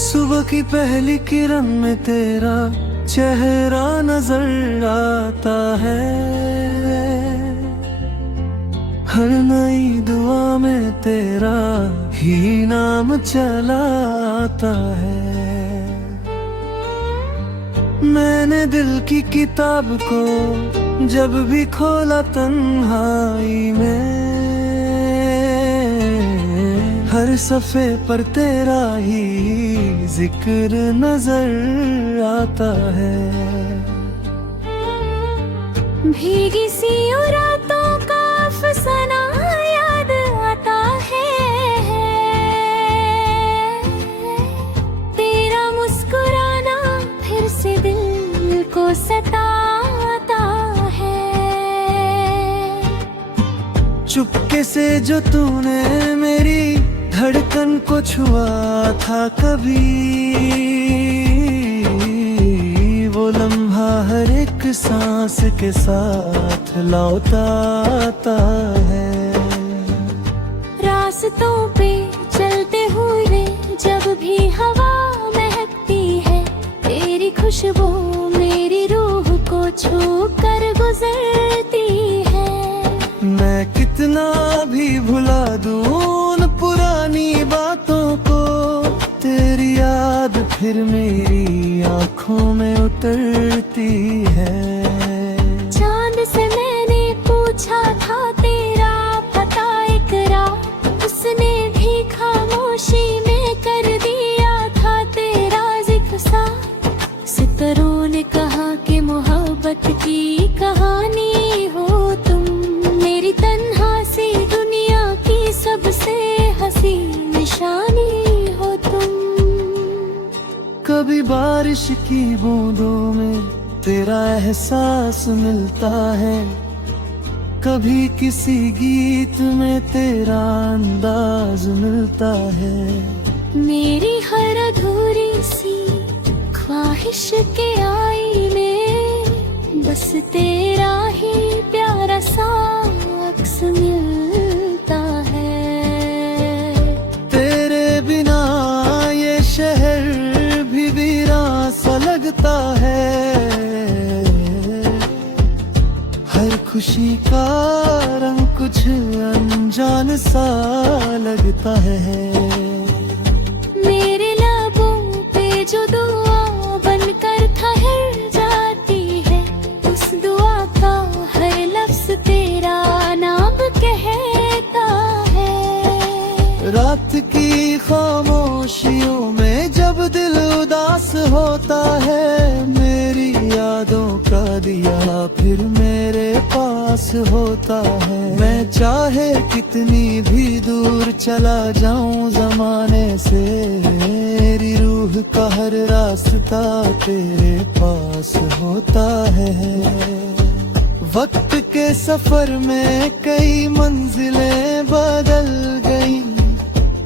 सुबह की पहली किरण में तेरा चेहरा नजर आता है। हर नई दुआ में तेरा ही नाम चला आता है। मैंने दिल की किताब को जब भी खोला तन्हाई में, हर सफ़े पर तेरा ही जिक्र नजर आता है। भीगी सी रातों का अफसाना याद आता है। तेरा मुस्कुराना फिर से दिल को सताता है। चुपके से जो तूने मेरी धड़कन को छुआ था कभी, वो लम्हा हर एक सांस के साथ लौटा आता है। रास्तों पे चलते हुए जब भी हवा महकती है, तेरी खुशबू मेरी रूह को छू कर गुजरती है। मैं कितना भी भुला दूं पुरानी बातों को, तेरी याद फिर मेरी आंखों में उतरती है। चांद से मैंने पूछा था तेरा पता इकरार, उसने भी खामोशी में कर दिया था तेरा जिक्र सा। सितारों ने कहा कि मोहब्बत की कहानी हो तुम, मेरी तन्हा सी दुनिया की सबसे हसी निशानी हो तुम। कभी बारिश की बूंदों में तेरा एहसास मिलता है, कभी किसी गीत में तेरा अंदाज मिलता है। मेरी हर अधूरी सी ख्वाहिश के आईने बस तेरा ही प्यारा सा अक्स मिलता है। तेरे बिना ये शहर भी वीरान सा लगता है। हर खुशी का रंग कुछ अनजान सा लगता है। मेरे लबों पे जो दुआ बनकर ठहर जाती है, उस दुआ का हर लफ्ज तेरा नाम कहता है। रात की खामोशियों में जब दिल उदास होता है, मेरी यादों का दिया फिर मेरे पास होता है। मैं चाहे कितनी भी दूर चला जाऊं जमाने से, मेरी रूह का हर रास्ता तेरे पास होता है। वक्त के सफर में कई मंजिलें बदल गई,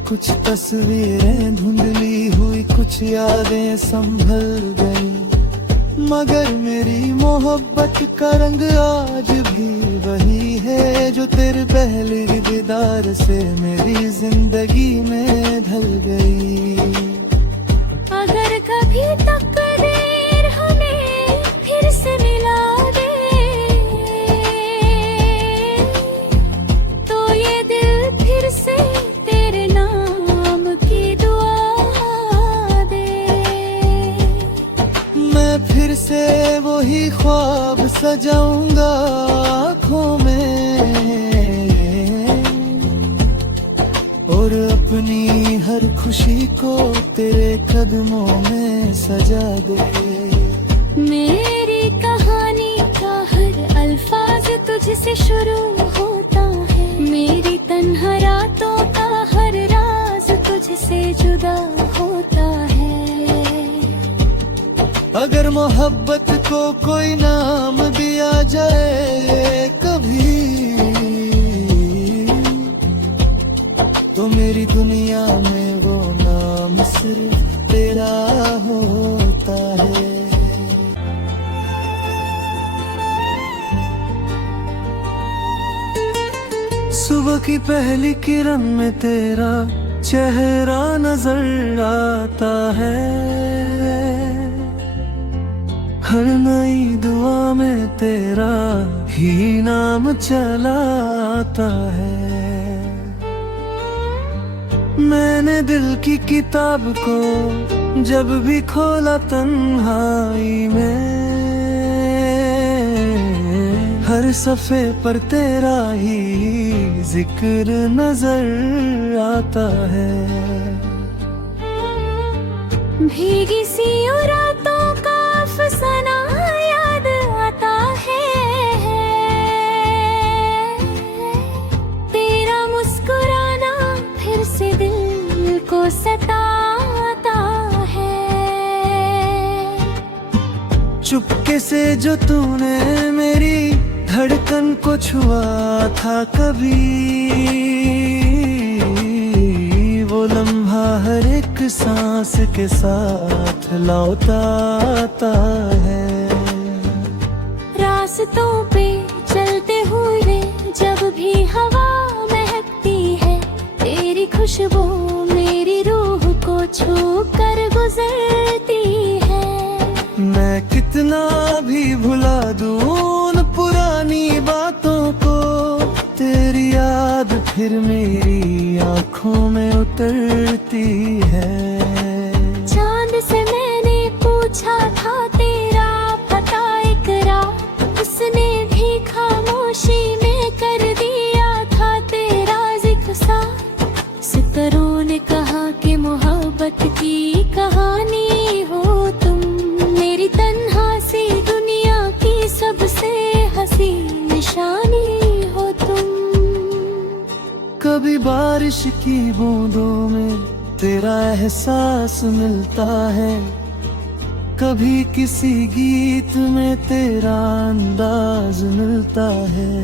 कुछ तस्वीरें धुंधली हुई, कुछ यादें संभल गई, मगर मेरी मोहब्बत का रंग आज भी वही है जो तेरे पहले दीदार से मेरी जिंदगी में ढल गई। अगर कभी तकदीर हमें फिर से मिला दे, तो ये दिल फिर से तेरे नाम की दुआ दे। मैं फिर से वही ख्वाब सजाऊंगा आँखों में, और अपनी हर खुशी को तेरे कदमों में सजा दे। मेरी कहानी का हर अल्फाज तुझसे शुरू होता है, मेरी तन्हा रातों का हर राज तुझसे जुदा होता है। अगर मोहब्बत को कोई नाम दिया जाए कभी, तो मेरी दुनिया में वो नाम सिर्फ तेरा होता है। सुबह की पहली किरण में तेरा चेहरा नजर आता है। हर नई दुआ में तेरा ही नाम चला आता है। मैंने दिल की किताब को जब भी खोला तन्हाई में, हर सफ़े पर तेरा ही जिक्र नजर आता है। भीगी सी रातों का अफसाना याद आता है। तेरा मुस्कुराना फिर से दिल को सताता है। चुपके से जो तूने मेरी धड़कन को छुआ था कभी, वो लम्हा हर एक सांस के साथ लौटा आता है। रास्तों पे चलते हुए जब भी हवा महकती है, तेरी खुशबू मेरी रूह को छू कर गुजरती है। मैं कितना भी भुला दूं उन पुरानी बातों को, तेरी याद फिर मेरी आंखों में उतरती है। चांद से मैंने पूछा था तेरा पता एक रात, उसने भी खामोशी में कर दिया था तेरा जिक्र साथ। सितारों ने कहा कि मोहब्बत की कहानी हो तुम, मेरी तन्हा सी दुनिया की सबसे हंसी निशानी हो तुम। कभी बारिश की बूंदों में तेरा एहसास मिलता है, कभी किसी गीत में तेरा अंदाज मिलता है।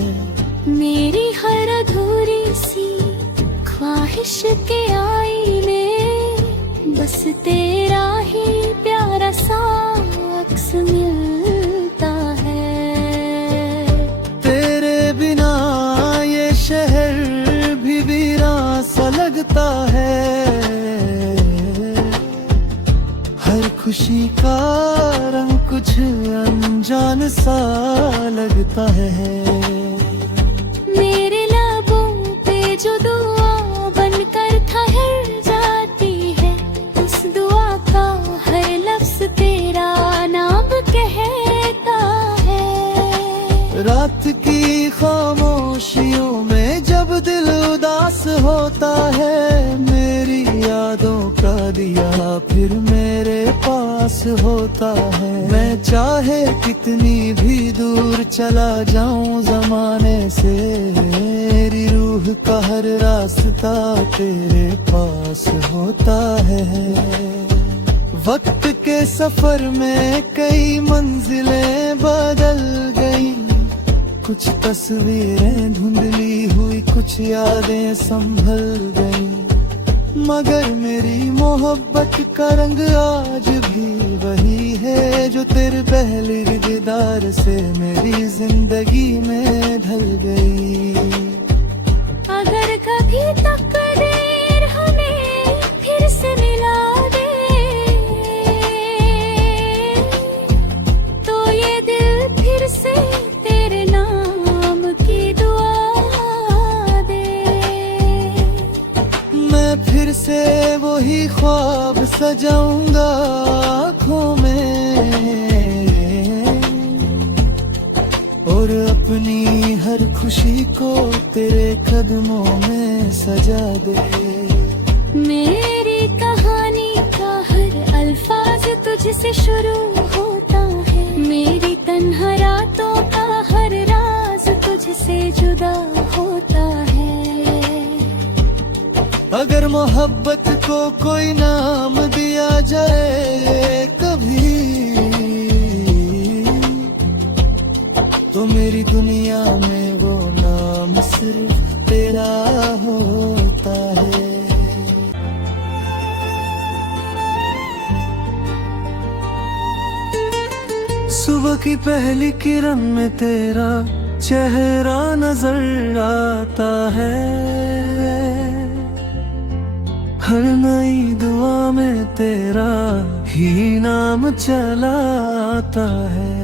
मेरी हर अधूरी सी ख्वाहिश के आईने बस तेरा ही प्यारा सा अक्स मिलता है। तेरे बिना ये शहर भी वीरान सा लगता है। हर खुशी का रंग कुछ अनजान सा लगता है। मेरे लबों पे जो दुआ बनकर ठहर जाती है, उस दुआ का हर लफ्ज तेरा नाम कहता है। रात की खामोशियों में जब दिल उदास होता है, मेरी यादों का दिया फिर मेरे पास होता है। मैं चाहे कितनी भी दूर चला जाऊं जमाने से, मेरी रूह का हर रास्ता तेरे पास होता है। वक्त के सफर में कई मंजिलें बदल गई, कुछ तस्वीरें धुंधली हुई, कुछ यादें संभल गई, मगर मेरी मोहब्बत का रंग आज भी वही है जो तेरे पहले दीदार से मेरी जिंदगी में ढल गई। अगर कभी तकदीर हमें फिर से मिला दे, तो ये दिल फिर से तेरे नाम की दुआ दे। मैं फिर से वही ख्वाब सजाऊंगा आँखों में, और अपनी हर खुशी को तेरे कदमों में सजा दे। मेरी कहानी का हर अल्फाज तुझसे शुरू होता है, मेरी तन्हा रातों का हर राज तुझसे जुदा होता है। अगर मोहब्बत को कोई नाम दिया जाए कभी, तो मेरी दुनिया में वो नाम सिर्फ तेरा होता है। सुबह की पहली किरण में तेरा चेहरा नजर आता है। तेरा ही नाम चला आता है।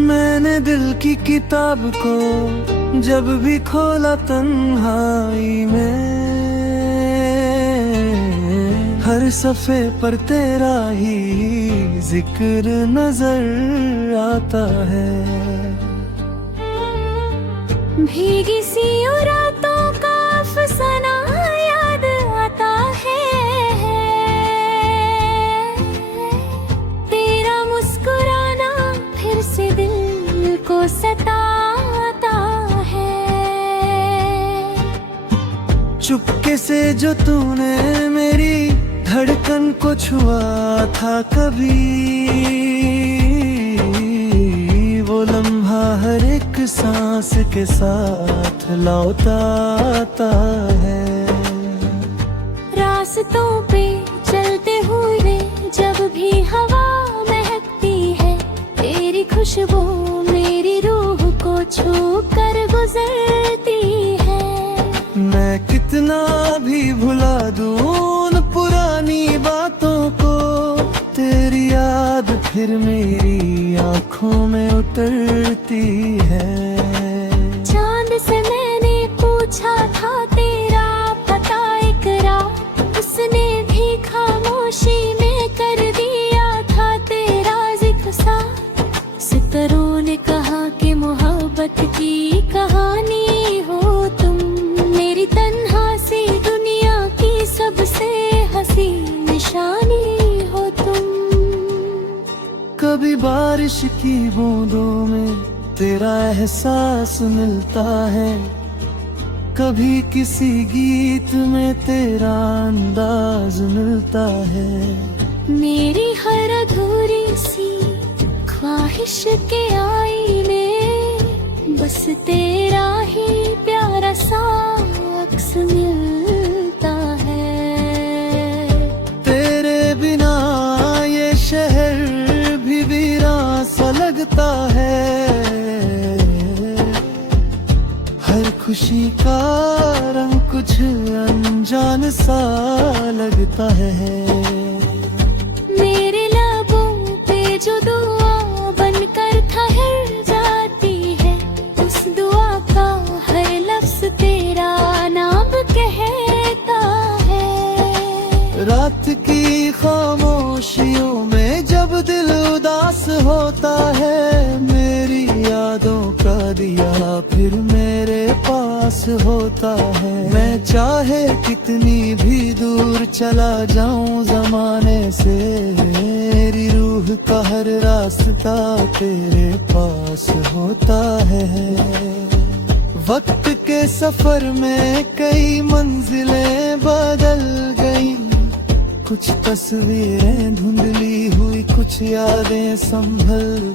मैंने दिल की किताब को जब भी खोला तन्हाई में, हर सफ़े पर तेरा ही जिक्र नजर आता है। भीगी सी रातों का अफसाना याद आता है, तेरा मुस्कुराना फिर से दिल को सताता है। चुपके से जो तूने मेरी धड़कन को छुआ था कभी, वो लम्हा हर एक सांस के साथ लौटा आता है। रास्तों पे चलते हुए जब भी हवा महकती है, तेरी खुशबू मेरी रूह को छू कर गुजरती है। मैं कितना भी भुला दूं उन पुरानी बातों को, तेरी याद फिर मेरी आंखों में उतरती है। चांद से मैंने पूछा था तेरा पता एक रात, उसने भी खामोशी में कर दिया था तेरा जिक्र सा। सितारों ने कहा कि मोहब्बत की कहानी हो तुम, मेरी तन्हा सी दुनिया की सबसे हंसी निशानी हो तुम। कभी बारिश की बूंदों में तेरा एहसास मिलता है, कभी किसी गीत में तेरा अंदाज मिलता है। मेरी हर अधूरी सी ख्वाहिश के आईने बस तेरा ही प्यारा सा अक्स मिलता है। तेरे बिना ये शहर भी वीरान सा लगता है, हर खुशी का रंग कुछ अनजान सा लगता है। मेरे लबों पे जो दुआ बनकर ठहर जाती है, उस दुआ का हर लफ्ज तेरा नाम कहता है। रात की खामोशियों में जब दिल उदास होता है, मेरी यादों का दिया फिर मेरे पास होता है। मैं चाहे कितनी भी दूर चला जाऊं जमाने से, मेरी रूह का हर रास्ता तेरे पास होता है। वक्त के सफर में कई मंजिलें बदल गई, कुछ तस्वीरें धुंधली हुई, कुछ यादें संभल